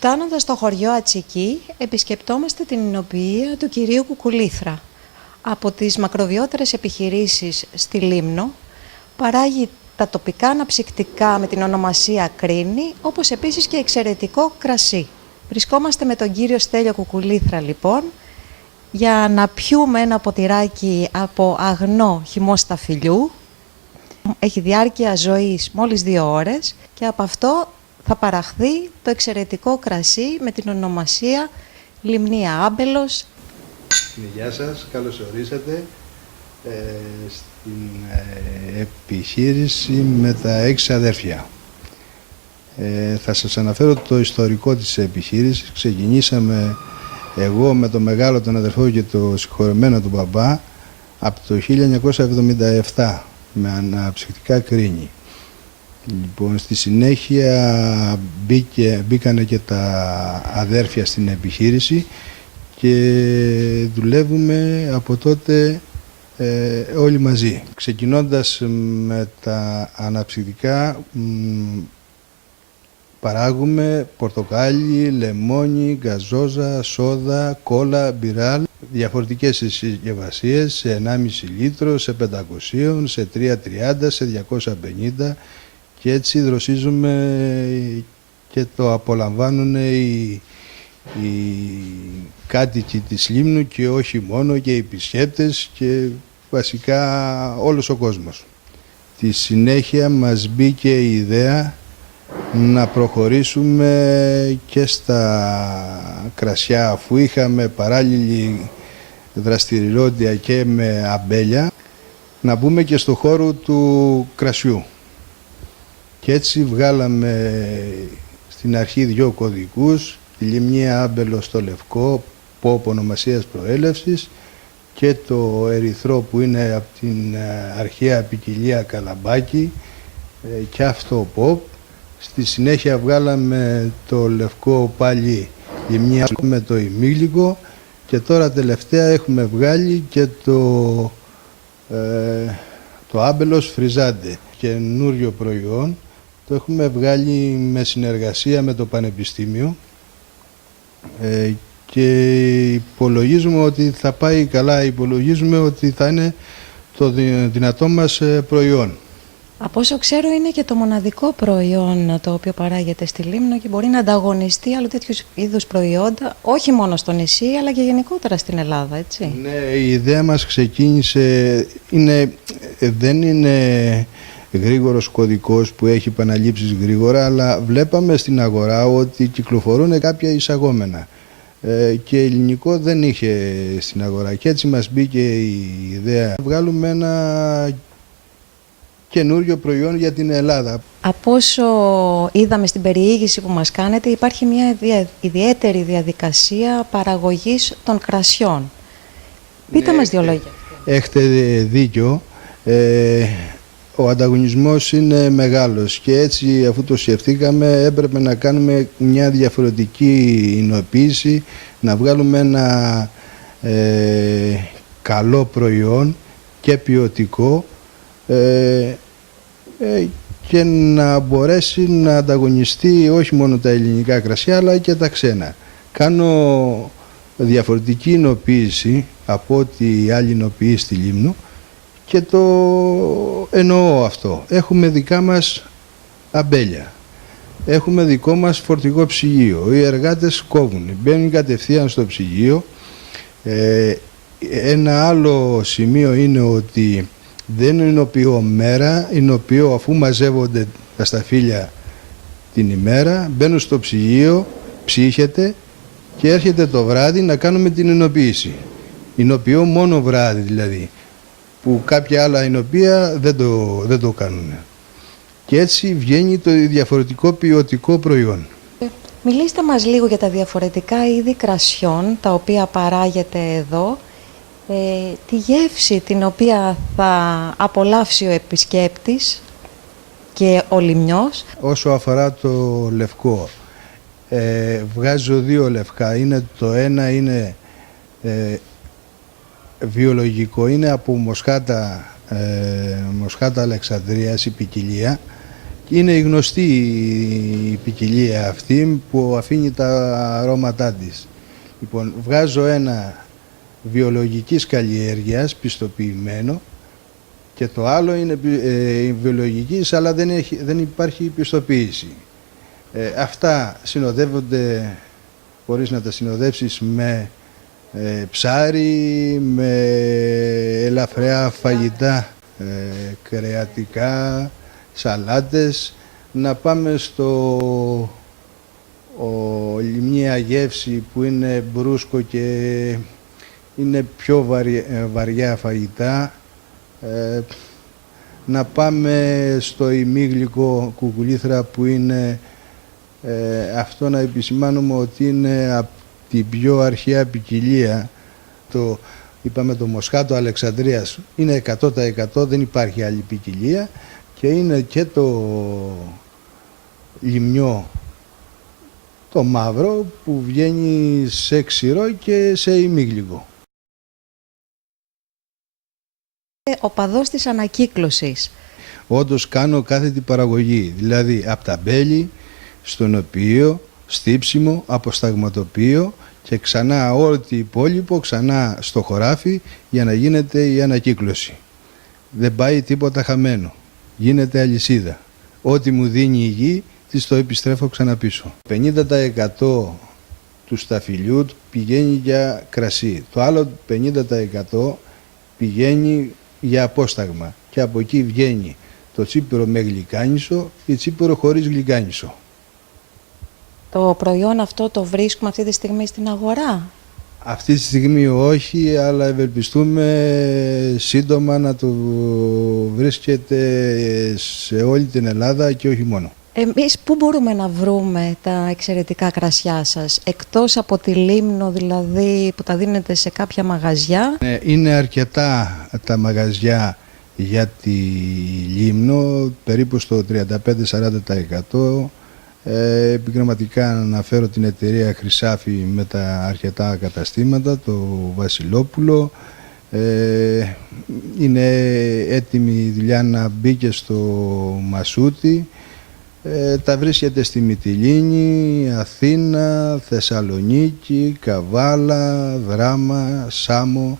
Φτάνοντας στο χωριό Ατσική, επισκεπτόμαστε την εινοποιία του κυρίου Κουκουλήθρα. Από τις μακροβιότερες επιχειρήσεις στη Λίμνο, παράγει τα τοπικά αναψυκτικά με την ονομασία Κρίνη, όπως επίσης και εξαιρετικό κρασί. Βρισκόμαστε με τον κύριο Στέλιο Κουκουλήθρα, λοιπόν, για να πιούμε ένα ποτηράκι από αγνό χυμό σταφυλιού. Έχει διάρκεια ζωής μόλις 2 ώρες και από αυτό θα παραχθεί το εξαιρετικό κρασί με την ονομασία Λιμνία Άμπελος. Γεια σας, καλώς ορίσατε στην επιχείρηση με τα 6 αδέρφια. Θα σας αναφέρω το ιστορικό της επιχείρησης. Ξεκινήσαμε εγώ με το μεγάλο τον αδερφό και το συγχωρεμένο του μπαμπά από το 1977 με αναψυκτικά Κρίνη. Λοιπόν, στη συνέχεια μπήκανε και τα αδέρφια στην επιχείρηση και δουλεύουμε από τότε όλοι μαζί. Ξεκινώντας με τα αναψυκτικά, παράγουμε πορτοκάλι, λεμόνι, γκαζόζα, σόδα, κόλλα, μπιράλ, διαφορετικές συσκευασίες σε 1,5 λίτρο, σε 500, σε 330, σε 250 και έτσι δροσίζουμε και το απολαμβάνουν οι κάτοικοι της Λίμνου και όχι μόνο, και οι επισκέπτες και βασικά όλος ο κόσμος. Στη συνέχεια μας μπήκε η ιδέα να προχωρήσουμε και στα κρασιά, αφού είχαμε παράλληλη δραστηριότητα και με αμπέλια, να μπούμε και στο χώρο του κρασιού. Και έτσι βγάλαμε στην αρχή 2 κωδικούς, τη Λιμνία Άμπελο στο λευκό, pop ονομασίας προέλευσης, και το ερυθρό που είναι από την αρχαία ποικιλία Καλαμπάκι, και αυτό pop. Στη συνέχεια βγάλαμε το λευκό πάλι Λιμνία με το ημίγλικο και τώρα τελευταία έχουμε βγάλει και το Άμπελος Φριζάντε, καινούριο προϊόν. Το έχουμε βγάλει με συνεργασία με το Πανεπιστήμιο και υπολογίζουμε ότι θα πάει καλά, υπολογίζουμε ότι θα είναι το δυνατό μας προϊόν. Από όσο ξέρω, είναι και το μοναδικό προϊόν το οποίο παράγεται στη Λίμνο και μπορεί να ανταγωνιστεί άλλου τέτοιου είδους προϊόντα, όχι μόνο στο νησί, αλλά και γενικότερα στην Ελλάδα, έτσι. Ναι, η ιδέα μας ξεκίνησε, δεν είναι γρήγορος κωδικός που έχει επαναλήψεις γρήγορα, αλλά βλέπαμε στην αγορά ότι κυκλοφορούν κάποια εισαγόμενα και ελληνικό δεν είχε στην αγορά, και έτσι μας μπήκε η ιδέα να βγάλουμε ένα καινούριο προϊόν για την Ελλάδα. Από όσο είδαμε στην περιήγηση που μας κάνετε, υπάρχει μια ιδιαίτερη διαδικασία παραγωγής των κρασιών. Πείτε μας 2 λόγια. Έχετε δίκιο. Ο ανταγωνισμός είναι μεγάλος και έτσι, αφού το σκεφτήκαμε, έπρεπε να κάνουμε μια διαφορετική εινοποίηση, να βγάλουμε ένα καλό προϊόν και ποιοτικό και να μπορέσει να ανταγωνιστεί όχι μόνο τα ελληνικά κρασιά αλλά και τα ξένα. Κάνω διαφορετική εινοποίηση από ό,τι οι άλλοι εινοποιεί στη Λίμνο και το εννοώ αυτό. Έχουμε δικά μας αμπέλια, έχουμε δικό μας φορτηγό ψυγείο, οι εργάτες κόβουν, μπαίνουν κατευθείαν στο ψυγείο. Ένα άλλο σημείο είναι ότι δεν εινοποιώ μέρα, εινοποιώ αφού μαζεύονται τα σταφύλια την ημέρα, μπαίνουν στο ψυγείο, ψύχεται και έρχεται το βράδυ να κάνουμε την εινοποίηση. Εινοποιώ μόνο βράδυ δηλαδή, που κάποια άλλα εινοπία δεν το κάνουν. Και έτσι βγαίνει το διαφορετικό ποιοτικό προϊόν. Μιλήστε μας λίγο για τα διαφορετικά είδη κρασιών τα οποία παράγεται εδώ, τη γεύση την οποία θα απολαύσει ο επισκέπτης και ο λιμνιός. Όσο αφορά το λευκό, βγάζω 2 λευκά. Το ένα είναι βιολογικό, είναι από Μοσχάτα Αλεξανδρίας η ποικιλία, Είναι γνωστή η ποικιλία αυτή που αφήνει τα αρώματά της. Λοιπόν, βγάζω ένα βιολογικής καλλιέργειας πιστοποιημένο και το άλλο είναι βιολογικής, αλλά δεν υπάρχει πιστοποίηση. Αυτά συνοδεύονται, μπορείς να τα συνοδεύσεις με ψάρι, με ελαφριά φαγητά, κρεατικά, σαλάτες. Να πάμε στο λιμνία γεύση που είναι μπρούσκο και είναι πιο βαριά φαγητά. Να πάμε στο ημίγλικο κουκουλήθρα που είναι αυτό, να επισημάνουμε ότι είναι από την πιο αρχαία ποικιλία. Είπαμε το Μοσχάτο Αλεξανδρίας είναι 100%, δεν υπάρχει άλλη ποικιλία, και είναι και το λιμνιό το μαύρο που βγαίνει σε ξηρό και σε ημίγλικο. Οπαδός της ανακύκλωσης. Όντως κάνω κάθετη παραγωγή, δηλαδή από τα μπέλη, στον οποίο, στύψιμο, αποσταγματοποιείο και ξανά ό,τι υπόλοιπο ξανά στο χωράφι για να γίνεται η ανακύκλωση. Δεν πάει τίποτα χαμένο. Γίνεται αλυσίδα. Ό,τι μου δίνει η γη, της το επιστρέφω ξανά πίσω. 50% του σταφυλιού πηγαίνει για κρασί. Το άλλο 50% πηγαίνει για απόσταγμα. Και από εκεί βγαίνει το τσίπουρο με γλυκάνισο και τσίπουρο χωρίς γλυκάνισο. Το προϊόν αυτό το βρίσκουμε αυτή τη στιγμή στην αγορά? Αυτή τη στιγμή όχι, αλλά ευελπιστούμε σύντομα να το βρίσκεται σε όλη την Ελλάδα και όχι μόνο. Εμείς πού μπορούμε να βρούμε τα εξαιρετικά κρασιά σας, εκτός από τη Λίμνο δηλαδή που τα δίνετε σε κάποια μαγαζιά? Είναι αρκετά τα μαγαζιά για τη Λίμνο, περίπου στο 35-40%. Επιγραμματικά να αναφέρω την εταιρεία Χρυσάφι με τα αρκετά καταστήματα, το Βασιλόπουλο. Είναι έτοιμη η δουλειά να μπει και στο Μασούτι. Τα βρίσκεται στη Μυτιλήνη, Αθήνα, Θεσσαλονίκη, Καβάλα, Δράμα, Σάμο.